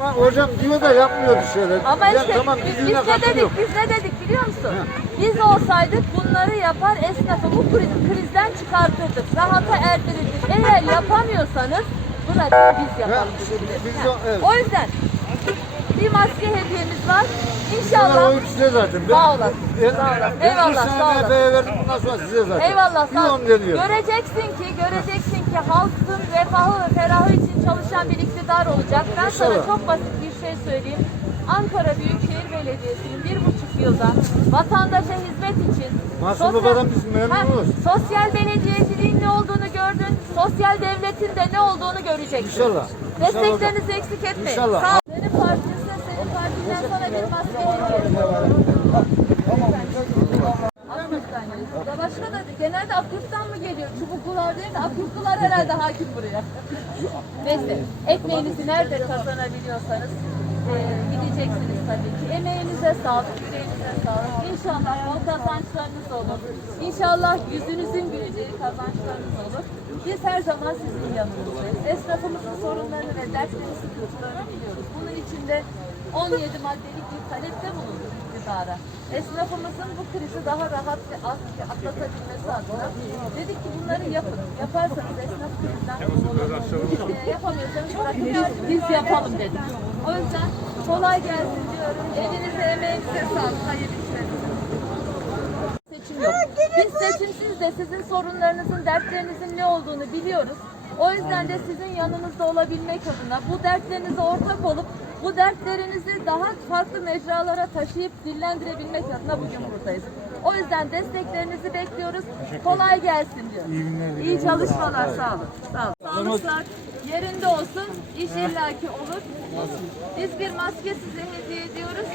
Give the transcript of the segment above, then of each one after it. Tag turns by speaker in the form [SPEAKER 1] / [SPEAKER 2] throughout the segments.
[SPEAKER 1] Ama hocam diyor da yapmıyor bir şeyler.
[SPEAKER 2] Ama
[SPEAKER 1] Ya
[SPEAKER 2] işte
[SPEAKER 1] tamam
[SPEAKER 2] biz, biz ne dedik, biz ne dedik biliyor musun? Biz olsaydık bunları yapar esnafı bu kriz, krizden çıkartırdık. Rahata erdirirdik. Eğer yapamıyorsanız bırakın biz yapalım.
[SPEAKER 1] Ya,
[SPEAKER 2] dediler.
[SPEAKER 1] biz
[SPEAKER 2] Ha,
[SPEAKER 1] de- evet.
[SPEAKER 2] O yüzden bir maske hediyemiz var.
[SPEAKER 1] Bunlar
[SPEAKER 2] İnşallah.
[SPEAKER 1] oy size zaten. Ben-
[SPEAKER 2] Sağ olasın,
[SPEAKER 1] Ben-
[SPEAKER 2] sağ olasın.
[SPEAKER 1] ben
[SPEAKER 2] Eyvallah, sağ olasın.
[SPEAKER 1] MHP'ye verdim bundan sonra size zaten.
[SPEAKER 2] Eyvallah sağ ol.
[SPEAKER 1] on deniyor.
[SPEAKER 2] Göreceksin ki, göreceksin ki halkın refahı ve ferahı için çalışan bir iktidar olacak. Ben sana çok basit bir şey söyleyeyim. Ankara Büyükşehir Belediyesi'nin bir buçuk yılda vatandaşa hizmet için
[SPEAKER 1] Baba'dan biz memnunuz.
[SPEAKER 2] Ha, sosyal belediyeciliğin ne olduğunu gördün, sosyal devletin de ne olduğunu göreceksin.
[SPEAKER 1] İnşallah.
[SPEAKER 2] Desteklerinizi eksik etmeyin.
[SPEAKER 1] İnşallah.
[SPEAKER 2] Sağ. Senin partinse senin partinden sana bir maske hediye Akgürt'ten geliyor. Ya başka da genelde Akgürt'ten mı geliyor? Çubuklular değil de Akgürtlular herhalde hakim buraya. Neyse ekmeğinizi nerede kazanabiliyorsanız e, gideceksiniz tabii ki. Emeğinize sağlık, yüreğinize sağlık. İnşallah bol kazançlarınız olur. İnşallah yüzünüzün güleceği kazançlarınız olur. Biz her zaman sizin yanınızdayız. Esnafımızın sorunlarını ve dertlerini, sıkıntılarını biliyoruz. Bunun için de 17 maddelik bir talepte bulunduk iktidara. Esnafımızın bu krizi daha rahat ve az atlatabilmesi adına dedik ki bunları yapın. Yaparsanız esnaf krizden. Ee, yapamıyorsanız bırakın biz, yapalım dedik. O yüzden kolay gelsin diyorum. Elinize emeğinize sağlık. Hayırlı işler. Seçim yok. Biz seçimsiz de sizin sorunlarınızın, dertlerinizin ne olduğunu biliyoruz. O yüzden de sizin yanınızda olabilmek adına bu dertlerinize ortak olup bu dertlerinizi daha farklı mecralara taşıyıp dillendirebilmek adına bugün buradayız. O yüzden desteklerinizi bekliyoruz. Kolay gelsin diyoruz. İyi, İyi çalışmalar. Sağ olun. Sağ olun. Sağlıklar yerinde olsun. İş illaki olur. Biz bir maske size hediye ediyoruz.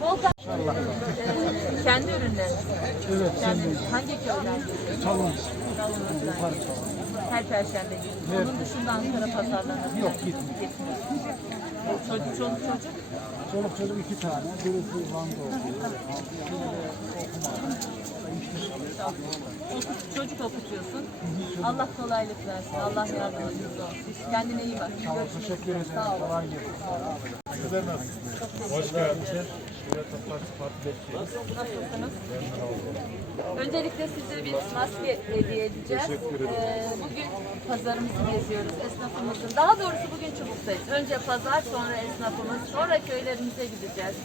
[SPEAKER 2] Volkan Ee, kendi ürünleriniz. Evet, kendi. Hangi köyden? Çalın. Her perşembe günü. Onun dışında Ankara pazarlarına Yok gitmiyor. Çocuk, çoluk çocuk.
[SPEAKER 3] Çoluk çocuk iki tane. Birisi Van'da okuyor.
[SPEAKER 2] Okut, çocuk okutuyorsun. Allah kolaylık versin. Allah yardımcınız olsun. Kendine iyi bak. Görüşürüz.
[SPEAKER 3] Teşekkür ederim.
[SPEAKER 2] Sağ olun.
[SPEAKER 3] Kolay gelsin. Sizler nasılsınız? Hoş geldiniz.
[SPEAKER 2] Öncelikle size bir maske hediye edeceğiz. Ee, bugün pazarımızı geziyoruz. Esnafımızın, daha doğrusu bugün Çubuk'tayız. Önce pazar, sonra esnafımız, sonra köylerimize gideceğiz.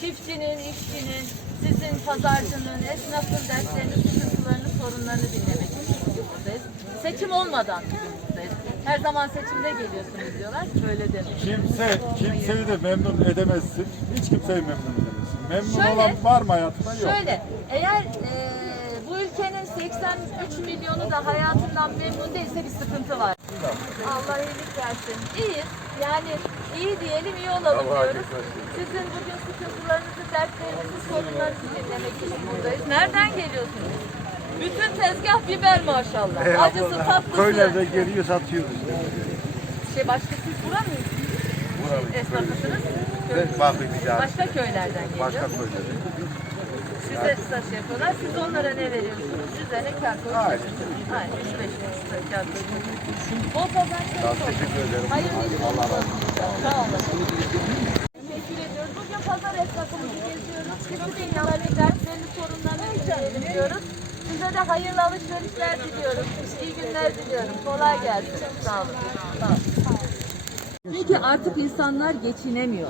[SPEAKER 2] Çiftçinin, işçinin, sizin pazarcının, esnafın dertlerini, sıkıntılarını, sorunlarını dinlemek için buradayız. Seçim olmadan buradayız. Her zaman seçimde geliyorsunuz diyorlar. Böyle demiş.
[SPEAKER 4] Kimse, kimseyi de memnun edemezsin. Hiç kimseyi memnun. Memnun
[SPEAKER 2] Şöyle-
[SPEAKER 4] olan var mı hayatında? Yok.
[SPEAKER 2] Şöyle, eğer e, bu ülkenin 83 milyonu da hayatından memnun değilse bir sıkıntı var. Allah iyilik versin. İyiyiz. Yani iyi diyelim, iyi olalım diyoruz. Sizin bugün sıkıntılarınızı, dertlerinizi, sorunlarınızı dinlemek için buradayız. Nereden geliyorsunuz? Bütün tezgah biber maşallah. Acısı tatlısı.
[SPEAKER 3] Köylerde geliyor satıyoruz.
[SPEAKER 2] Şey başka siz bura mıyız? Esnafısınız.
[SPEAKER 3] Bir daha.
[SPEAKER 2] Başka köylerden geliyor.
[SPEAKER 3] Başka köylerde.
[SPEAKER 2] Size satış yapıyorlar. Siz onlara ne veriyorsunuz? Üzerine kar koyuyorsunuz. Aynen. 3 5 kuruş kar koyuyorsunuz. Bol kazançlar olsun.
[SPEAKER 3] teşekkür ederim.
[SPEAKER 2] Hayırlı işler olsun. Sağ olun. Teşekkür ediyoruz. Bugün pazar esnafımızı geziyoruz. Bütün dünyaların dertlerini, sorunlarını dinleyelim diyoruz. Size de hayırlı alışverişler diliyorum. İyi günler diliyorum. Kolay gelsin. Sağ olun. Sağ olun. Çünkü artık insanlar geçinemiyor.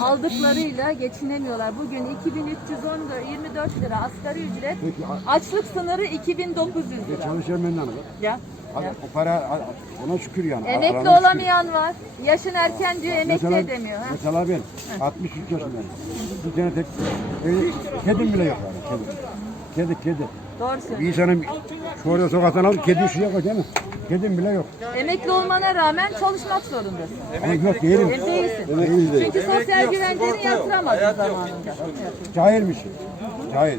[SPEAKER 2] Aldıklarıyla geçinemiyorlar. Bugün 2324 lira asgari ücret. Açlık sınırı 2900 lira.
[SPEAKER 5] Çalışan benden.
[SPEAKER 2] Ya.
[SPEAKER 5] Hadi o para ona şükür yani.
[SPEAKER 2] Emekli
[SPEAKER 5] Allah'a şükür.
[SPEAKER 2] olamayan var. Yaşın erken diyor emekli edemiyor. Ha.
[SPEAKER 5] mesela ben 63 yaşındayım. Bir tane tek kedim bile yok yani. Kedi. Kedi kedi.
[SPEAKER 2] Doğru
[SPEAKER 5] Bir
[SPEAKER 2] söylüyorsun.
[SPEAKER 5] insanın şurada sokaktan alıp kedi şuraya koy değil mi? Kedim bile yok.
[SPEAKER 2] Emekli olmana rağmen çalışmak zorundasın.
[SPEAKER 5] Ama yok değilim.
[SPEAKER 2] E, değilsin. Çünkü sosyal güvenceni yatıramadın zamanında.
[SPEAKER 5] Cahilmiş. Cahil cahil.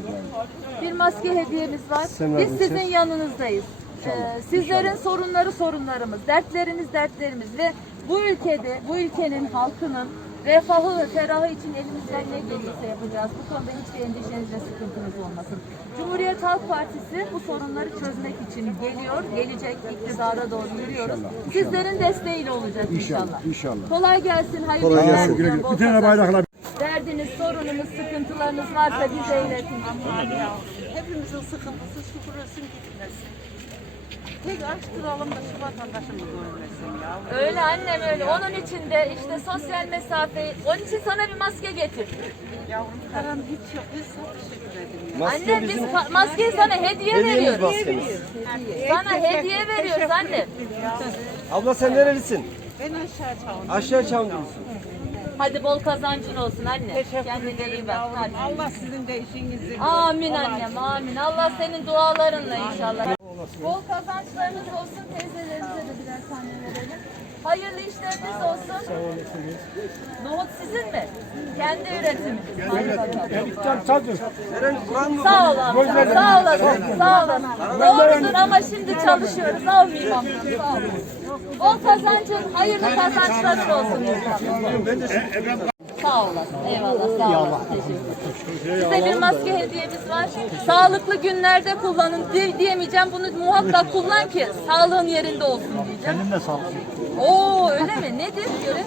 [SPEAKER 2] Bir maske hediyemiz var. Biz sizin yanınızdayız. Ee, sizlerin sorunları sorunlarımız, dertleriniz dertlerimiz ve bu ülkede, bu ülkenin halkının refahı ve ferahı için elimizden ne geliyorsa yapacağız. Bu konuda hiçbir endişeniz ve sıkıntınız olmasın. Cumhuriyet Halk Partisi bu sorunları çözmek için geliyor, gelecek iktidara doğru yürüyoruz. Sizlerin desteğiyle olacak inşallah.
[SPEAKER 5] inşallah.
[SPEAKER 2] Kolay gelsin, hayırlı
[SPEAKER 1] Kolay gelsin.
[SPEAKER 2] kazanç.
[SPEAKER 5] bayrakla
[SPEAKER 2] Derdiniz, sorununuz, sıkıntılarınız varsa bize iletin.
[SPEAKER 6] Hepimizin sıkıntısı süpürülsün gitmesin. Tek açtıralım da şu vatandaşımız ölmesin ya.
[SPEAKER 2] Öyle annem öyle. Onun için de işte sosyal mesafe, onun için sana bir maske getirdim.
[SPEAKER 6] Yavrum param hiç yok. Biz çok teşekkür ederim.
[SPEAKER 2] Annem biz ka- maskeyi sana hediye veriyoruz. Sana hediye veriyoruz annem.
[SPEAKER 7] Abla sen nerelisin?
[SPEAKER 6] Ben aşağı çaldım.
[SPEAKER 7] Aşağı Çamlıcısın.
[SPEAKER 2] Hadi bol kazancın olsun anne. Kendine iyi bak. Hadi.
[SPEAKER 6] Allah sizin de işinizi
[SPEAKER 2] Amin annem amin. Allah senin dualarınla inşallah. Bol kazançlarınız olsun. Teyzelerinize de birer tane verelim. Hayırlı işleriniz olsun. Nohut sizin mi? Kendi.
[SPEAKER 7] Eren Kur'an mı?
[SPEAKER 2] Sağ ol amca. Sağ olasın. Sağ olasın. Doğrudur ama şimdi çalışıyoruz. Almayayım amca. Sağ olasın. Bol kazancın, hayırlı kazançların olsun. Sağ olasın. Eyvallah. Sağ olasın. Teşekkür ederim. Size bir maske hediyemiz var. Sağlıklı günlerde kullanın diye, diyemeyeceğim. Bunu muhakkak kullan ki sağlığın yerinde olsun diyeceğim.
[SPEAKER 5] Benim de sağlık.
[SPEAKER 2] Oo öyle mi? Nedir göre?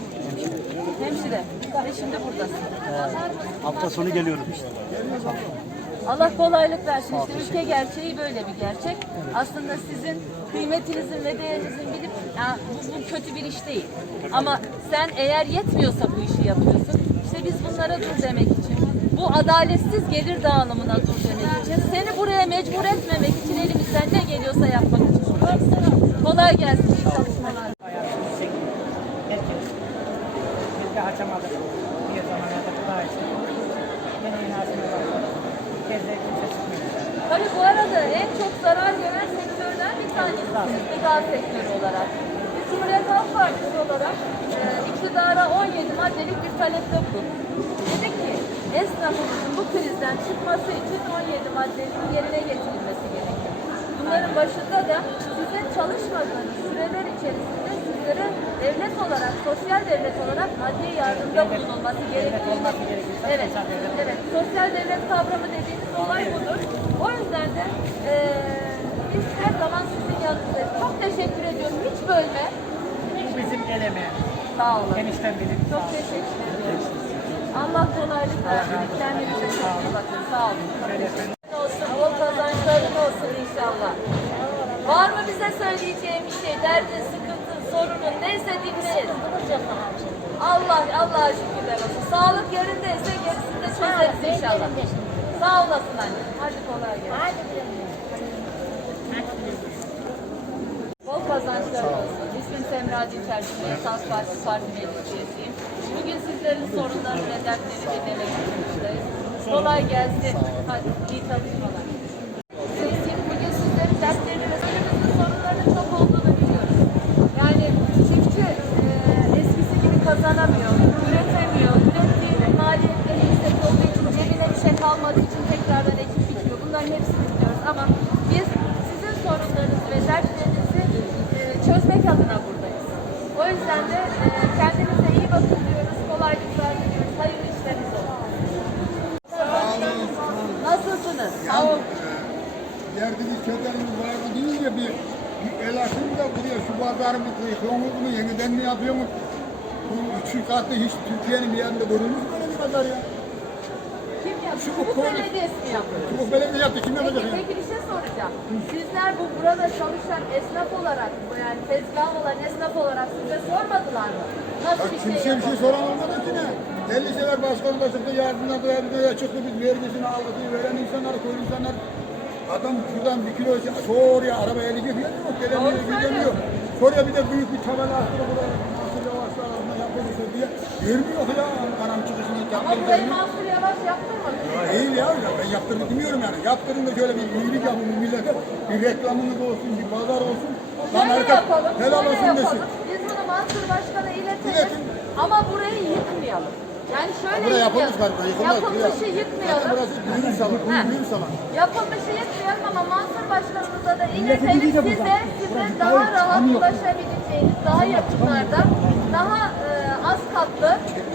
[SPEAKER 2] Hemşire. Ve şimdi buradasın.
[SPEAKER 5] Hafta sonu geliyorum işte.
[SPEAKER 2] Allah kolaylık versin. İşte ülke gerçeği böyle bir gerçek. Aslında sizin kıymetinizin ve değerinizin bilip ya, bu, bu kötü bir iş değil. Ama sen eğer yetmiyorsa bu işi yapıyorsun. İşte biz bunlara dur demek. Bu adaletsiz gelir dağılımına dur için. Seni buraya mecbur etmemek için elimizden ne geliyorsa yapmak için. Kolay gelsin. iyi çalışmalar.
[SPEAKER 8] Biz de açamadık. Bir zamana kadar daha işte. Yine inasına baktık. Gezde kimse çıkmıyor.
[SPEAKER 2] Tabii bu arada en çok zarar gören sektörden bir tanesiniz gıda sektörü olarak. Biz Cumhuriyet Halk Partisi olarak e, iktidara 17 maddelik bir talepte bulunduk. Dedik ki esnafımızın bu krizden çıkması için 17 maddenin yerine getirilmesi gerekiyor. Bunların başında da sizin çalışmadığınız süreler içerisinde sizlere devlet olarak, sosyal devlet olarak maddi yardımda bulunulması gerektiğini. Evet, evet. Sosyal devlet kavramı dediğimiz olay budur. O yüzden de eee biz her zaman sizin yanınızdayız. Çok teşekkür ediyorum. Hiç bölme.
[SPEAKER 8] Bizim el emeği.
[SPEAKER 2] Sağ olun.
[SPEAKER 8] Enişten benim.
[SPEAKER 2] Çok teşekkür ediyorum. Allah kolaylık versin. Kendinize çok iyi bakın. Sağ olun. olsun, bol kazançların olsun inşallah. Var mı bize söyleyeceğim bir şey? Derdin, sıkıntın, sorunun neyse dinleyin. Allah, Allah'a şükürler olsun. Sağlık yerindeyse gerisini de çözeriz inşallah. Sağ olasın anne. Hadi kolay gelsin. Bol kazançlar olsun. İsmim Semra Dinçer, Cumhuriyet Halk Partisi Parti Meclis Üyesiyim. Bugün sizlerin sorunlarını ve dertlerini dinlemek için buradayız. Kolay gelsin. Hadi iyi çalışmalar. Üyesiyim. Bugün sizlerin dertlerini ve ülkemizin sorunlarının çok olduğunu biliyoruz. Yani çiftçi e, eskisi gibi kazanamıyor, üretemiyor, ürettiği maliyetleri yüksek olduğu için cebine bir şey kalmadığı için tekrardan ekip biçiyor. Bunların hepsini biliyoruz ama biz sizin sorunlarınızı ve dertlerinizi e, çözmek adına buradayız. O yüzden de e, kendinize iyi bakın diyoruz, kolaylıklar diliyoruz, hayırlı işleriniz olsun. Nasılsınız? Sağ olun.
[SPEAKER 1] Derdimiz kederimiz var mı deyince bir, bir el açın da buraya şu pazarı mı yıkıyorsunuz mu, yeniden mi yapıyorsunuz? Bu üçüncü katlı hiç Türkiye'nin bir yerinde görülmüş mü böyle bir kadar ya?
[SPEAKER 2] Kim yaptı?
[SPEAKER 1] Şu
[SPEAKER 2] Bu
[SPEAKER 1] konu-
[SPEAKER 2] belediyesi mi?
[SPEAKER 1] Çubuk belediye yaptı, kim yapacak
[SPEAKER 2] Peki,
[SPEAKER 1] ya?
[SPEAKER 2] peki bir şey soracağım. Sizler bu burada çalışan esnaf olarak, bu yani tezgah olan esnaf olarak size sormadılar mı? Nasıl
[SPEAKER 1] Bak
[SPEAKER 2] bir şey
[SPEAKER 1] kimse bir şey
[SPEAKER 2] yapalım?
[SPEAKER 1] soran olmadı ki ne? 50 sefer başkanı da çıktı, yardımdan da yardımdan çıktı, biz vergisini aldık veren insanlar, köylü insanlar. Adam şuradan bir kilo soğuruyor, araba 50 gibi yok, gelemiyor,
[SPEAKER 2] Doğru
[SPEAKER 1] gidemiyor. Soruyor bir de büyük bir tabela astırı buraya, nasıl yavaşlar altına yapılırsa diye. Görmüyor ya, anam çıkışını
[SPEAKER 2] Ama
[SPEAKER 1] yaptırdı.
[SPEAKER 2] burayı Mansur Yavaş yaptırmadı.
[SPEAKER 1] Değil ya, ya ben yaptırdı demiyorum yani. Yaptırın da şöyle bir iyilik yapın bu millete. Bir reklamınız olsun, bir pazar olsun. Lan
[SPEAKER 2] Şöyle
[SPEAKER 1] herkes
[SPEAKER 2] yapalım,
[SPEAKER 1] helal
[SPEAKER 2] şöyle
[SPEAKER 1] olsun desin.
[SPEAKER 2] yapalım. Biz bunu Mansur Başkan'a iletelim.
[SPEAKER 1] İletin.
[SPEAKER 2] Ama burayı yıkmayalım. Yani şöyle
[SPEAKER 1] Buraya yapılmış yıkılmaz.
[SPEAKER 2] Yapılmışı
[SPEAKER 1] Zaten
[SPEAKER 2] yıkmayalım.
[SPEAKER 1] burası düğün salonu,
[SPEAKER 2] Ha.
[SPEAKER 1] düğün salonu.
[SPEAKER 2] Yapılmışı yıkmayalım ama Mansur Başkanımıza da iletelim size, size daha rahat ulaşabileceğiniz, daha yakınlarda, daha e, az katlı,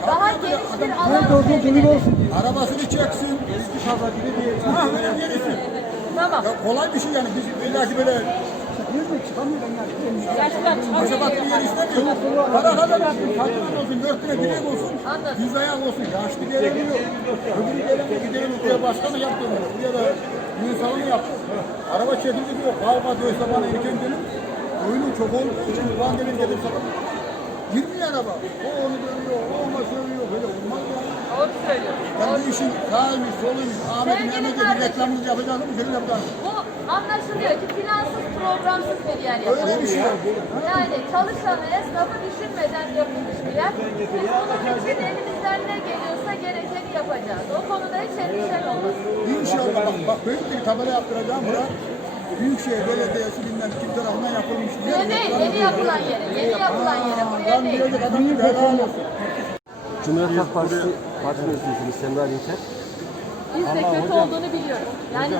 [SPEAKER 2] daha geniş bir alan edin.
[SPEAKER 1] Arabasını çeksin. Eski pazar gibi bir Ha öyle.
[SPEAKER 2] Tamam.
[SPEAKER 1] Ya kolay bir şey yani. Biz illaki böyle Paşabat bir yer istemiyor. Para kazanırsın, patron olsun, lira direk olsun, yüz ayak olsun. Yaşlı gelemiyor. Öbürü gelemiyor, gidelim buraya başkanı yaptı bunu. Buraya da düğün salonu yaptı. Araba çekildi diyor, kavga diyorsa bana erken gelin. Oyunun çok olduğu için ben gelin dedim sana. Girmiyor araba. O onu dövüyor, o ona söylüyor. Böyle olmaz ya.
[SPEAKER 2] Doğru söylüyorsun.
[SPEAKER 1] Ben bu işin sağıymış, soluymuş, Ahmet'in Mehmet'in
[SPEAKER 2] kardeşim.
[SPEAKER 1] reklamını yapacağız mı? Şöyle yapacağız.
[SPEAKER 2] Anlaşılıyor ki plansız programsız bir yer
[SPEAKER 1] bir şey.
[SPEAKER 2] Yani çalışanı, esnafı düşünmeden yapılmış bir yer. Biz bunun için elimizden ne geliyorsa gerekeni yapacağız. O konuda hiç endişen olmasın.
[SPEAKER 1] İnşallah bak, bak büyük bir tabela yaptıracağım bura. Büyükşehir Belediyesi bilmem kim tarafından yapılmış diye.
[SPEAKER 2] Buraya değil, yeni yapılan yere. Yeni yapılan yere, buraya değil.
[SPEAKER 7] Cumhuriyet Halk Partisi Parti Meclisi'niz Semra Yeter.
[SPEAKER 2] Biz de kötü olduğunu biliyoruz. Yani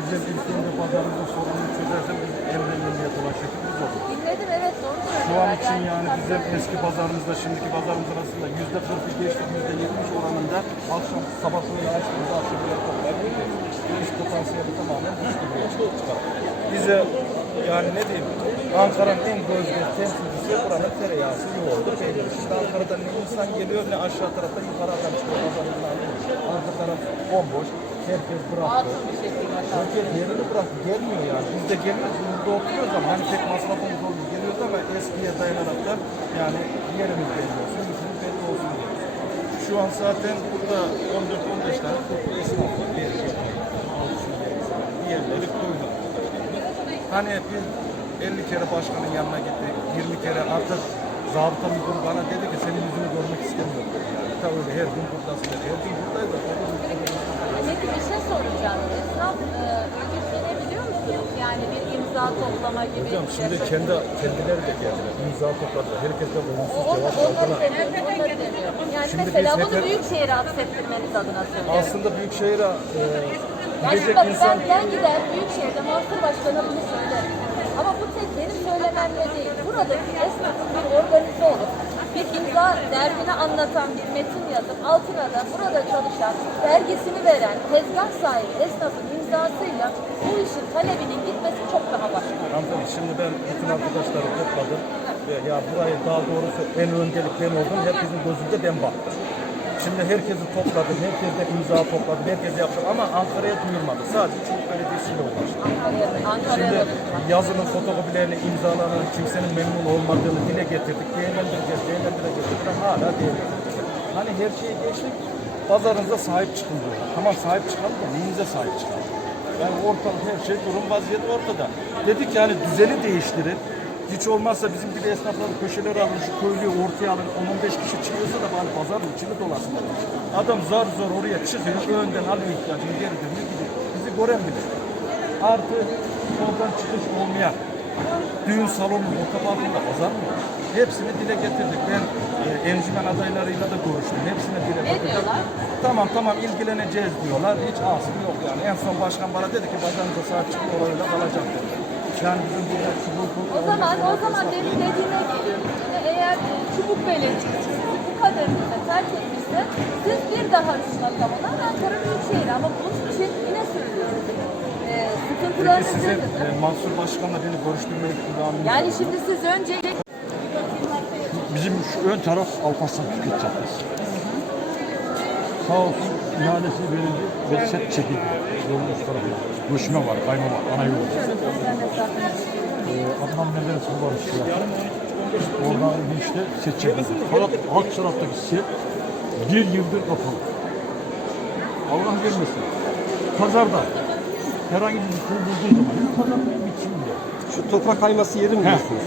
[SPEAKER 3] Bizim ülkemde pazarımızın sorununu çözersek biz en memnuniyet olan şeklimiz olur.
[SPEAKER 2] dinledim evet doğru.
[SPEAKER 3] Şu an için yani bizim eski pazarımızla şimdiki pazarımız arasında yüzde 40'ı geçti, yüzde 70 oranında akşam sabah böyle açtığımızda akşam bir toplayıp iş potansiyeli tamamen düştü. Bize yani ne diyeyim Ankara'nın en gözde temsilcisi buranın tereyağısı yoğurdu peyniri. Şimdi Ankara'dan ne insan geliyor ne aşağı tarafta yukarı adam çıkıyor pazarından. Arka taraf bomboş. Herkes bıraktı. Herkes yerini bıraktı. Gelmiyor yani. Biz de gelmiyoruz. Biz burada oturuyoruz ama hani tek masrafımız olmuyor. Geliyoruz ama eskiye dayanarak da yani yerimiz belli olsun, yüzümüz belli olsun diye. Şu an zaten burada 14-15 tane toplu esnaf var. Diğerleri koydu. Hani biz 50 kere başkanın yanına gittik, 20 kere artık zabıta müdürü bana dedi ki senin yüzünü görmek istemiyorum. Yani ta öyle her gün buradasın dedi. Her gün buradayız.
[SPEAKER 2] Peki bir şey soracağım. Esnaf e, örgütlenebiliyor musunuz? Yani bir imza toplama gibi.
[SPEAKER 3] Hocam
[SPEAKER 2] bir
[SPEAKER 3] şimdi
[SPEAKER 2] şey.
[SPEAKER 3] kendi kendileri de geldiler. İmza topladılar. Herkesten olumsuz
[SPEAKER 2] Onu,
[SPEAKER 3] cevap aldılar.
[SPEAKER 2] Yani
[SPEAKER 3] Şimdi
[SPEAKER 2] mesela bunu
[SPEAKER 3] hep-
[SPEAKER 2] Büyükşehir'e aksettirmeniz adına söylüyorum.
[SPEAKER 3] Aslında Büyükşehir'e e,
[SPEAKER 2] Yani
[SPEAKER 3] gidecek insan
[SPEAKER 2] ben, ben gider Büyükşehir'de Mansur Başkan'a bunu söylerim. Söylememle değil. Buradaki esnafın bir organize olup bir imza derdini anlatan bir metin yazıp altına da burada çalışan, vergisini veren, tezgah sahibi esnafın imzasıyla bu işin talebinin gitmesi çok daha başka.
[SPEAKER 3] Hanımefendi şimdi ben bütün arkadaşları topladım. Ya burayı daha doğrusu en öncelik ben oldum. Herkesin gözünde ben baktım. Şimdi herkesi topladım, herkese imza topladım, herkese yaptım ama Ankara'ya duyurmadı. Sadece Çubuk Belediyesi'yle
[SPEAKER 2] Ankara'ya
[SPEAKER 3] Şimdi yazının fotokopilerini imzalanan kimsenin memnun olmadığını dile getirdik. Değerlendireceğiz, değerlendireceğiz. Hala değerlendireceğiz. Hani her şeyi geçtik. Pazarınıza sahip çıkın diyor. Tamam sahip çıkalım da neyinize sahip çıkalım? Yani ortalık her şey durum vaziyeti ortada. Dedik yani düzeni değiştirin. Hiç olmazsa bizim gibi esnafları köşelere alın, şu köylüyü ortaya alın. 10-15 kişi çıkıyorsa da bari pazarın içini dolasın. Adam zar zor oraya çıkıyor, önden alıyor ihtiyacını geri dönüyor gidiyor. Bizi gören bile. Artı oradan çıkış olmayan düğün salonu otoparkında pazar mı? Hepsini dile getirdik. Ben e, encümen adaylarıyla da görüştüm. Hepsine dile getirdik. Tamam tamam ilgileneceğiz diyorlar. Hiç asıl yok yani. En son başkan bana dedi ki pazarınıza sahip çıkın orayla kalacak dedi. Yani bizim burada çubuk
[SPEAKER 2] O zaman o zaman benim dediğime geliyor. Şimdi eğer e, Çubuk Belediyesi bu kadarınıza terk etmişse siz bir daha üstüne kamudan Ankara Büyükşehir ama bunun yine söylüyorum. E,
[SPEAKER 3] Peki
[SPEAKER 2] sıkıntılarınızı
[SPEAKER 3] sizin e, Mansur Başkan'la beni görüştürmeye iktidarınız
[SPEAKER 2] yani şimdi siz önce
[SPEAKER 5] Bizim şu ön taraf Alparslan Tüket Caddesi. Sağ olsun ihalesi verildi ve set çekildi. Yolun üst tarafı. Göçme var, kayma var, ana yolu. Ee, Adnan an. Oradan bir işte set çekildi. Fakat alt taraftaki set bir yıldır kapalı. Allah vermesin. Pazarda herhangi bir şey bulduğu zaman bu pazar benim içimde.
[SPEAKER 7] Şu toprak kayması yeri mi
[SPEAKER 5] He.
[SPEAKER 7] diyorsunuz?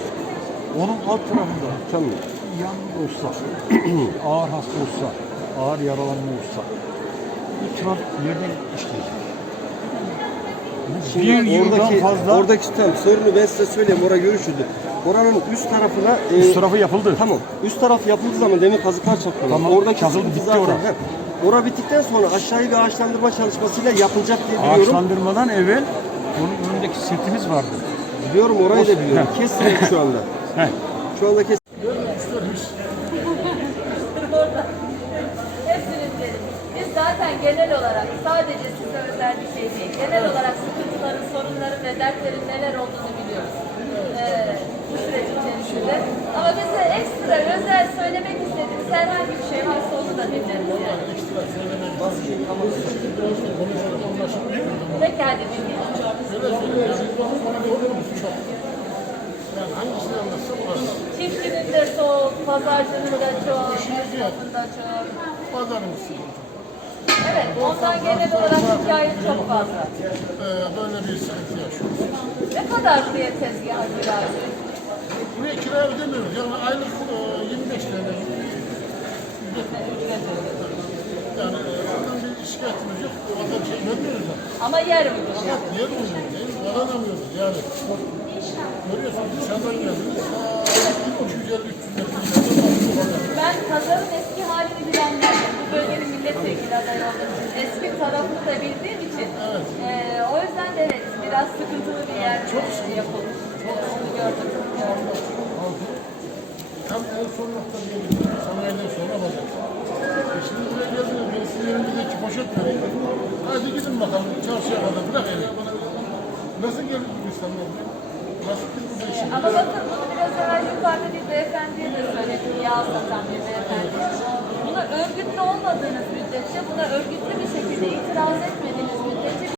[SPEAKER 5] Onun alt tarafında
[SPEAKER 7] Tamam.
[SPEAKER 5] yangın olsa, ağır hasta olsa, ağır yaralanma olsa bu trafik yerden işleyecek.
[SPEAKER 7] Şimdi
[SPEAKER 5] bir
[SPEAKER 7] oradaki,
[SPEAKER 5] fazla
[SPEAKER 7] oradaki tam sorunu ben size söyleyeyim. Oraya görüşüldü. Oranın üst tarafına e,
[SPEAKER 5] üst tarafı yapıldı.
[SPEAKER 7] Tamam. Üst taraf yapıldığı zaman demir kazıklar çakıyorlar.
[SPEAKER 5] Tamam,
[SPEAKER 7] Oradaki
[SPEAKER 5] çakıldı,
[SPEAKER 7] sıkıntı
[SPEAKER 5] bitti
[SPEAKER 7] zaten.
[SPEAKER 5] orası.
[SPEAKER 7] he. Ora bittikten sonra aşağıyı bir ağaçlandırma çalışmasıyla yapılacak diye biliyorum.
[SPEAKER 5] Ağaçlandırmadan evvel bunun önündeki setimiz vardı.
[SPEAKER 7] Biliyorum orayı da biliyorum. Kesin şu anda.
[SPEAKER 5] Heh.
[SPEAKER 7] Şu anda kes.
[SPEAKER 2] zaten genel olarak sadece size özel bir şey değil. Genel olarak sıkıntıların, sorunların ve dertlerin neler olduğunu biliyoruz. Ee, bu süreç içerisinde. Ama bize ekstra özel söylemek istediğiniz herhangi bir şey varsa onu da dinleriz yani. Peki hadi dinleyelim. Çiftçinin de soğuk, pazarcının da çok, esnafın da çok.
[SPEAKER 9] Sıkıntı.
[SPEAKER 2] Evet, ondan genel olarak hikaye çok fazla.
[SPEAKER 9] Ee, böyle bir sıkıntı yaşıyoruz.
[SPEAKER 2] Ne kadar buraya tezgah kirası?
[SPEAKER 9] Buraya kira ödemiyoruz. Yani aylık e, 25 TL. Yani e, ondan bir şikayetimiz yok. Vatan şey vermiyoruz.
[SPEAKER 2] Ama yer ucuz.
[SPEAKER 9] Fakat yer uyuyor değil? Yaranamıyoruz yani. Görüyorsunuz dışarıdan geldiniz. Aa, 250-300 metre.
[SPEAKER 2] Ben pazarın eski halini bölgenin milletvekili adayı olduğum için, eski tarafını da bildiğim için, eee, o yüzden de evet, biraz sıkıntılı bir yer eee, yapılmış. Eee, Onu gördüm.
[SPEAKER 9] Tam en son nokta diyelim. Sanayiden sonra bakın. E Şimdi buraya geldiniz. Ben sizin elinizdeki poşet vereyim. Hadi gidin bakalım çarşıya kadar bırak eli. Nasıl geldik bu insanlar? Nasıl biz burada işimiz?
[SPEAKER 2] Ama bakın bunu biraz evvel yukarıda bir beyefendiye de söyledim, yağ satan bir beyefendi. Örgütlü olmadığınız müddetçe, buna örgütlü bir şekilde itiraz etmediğiniz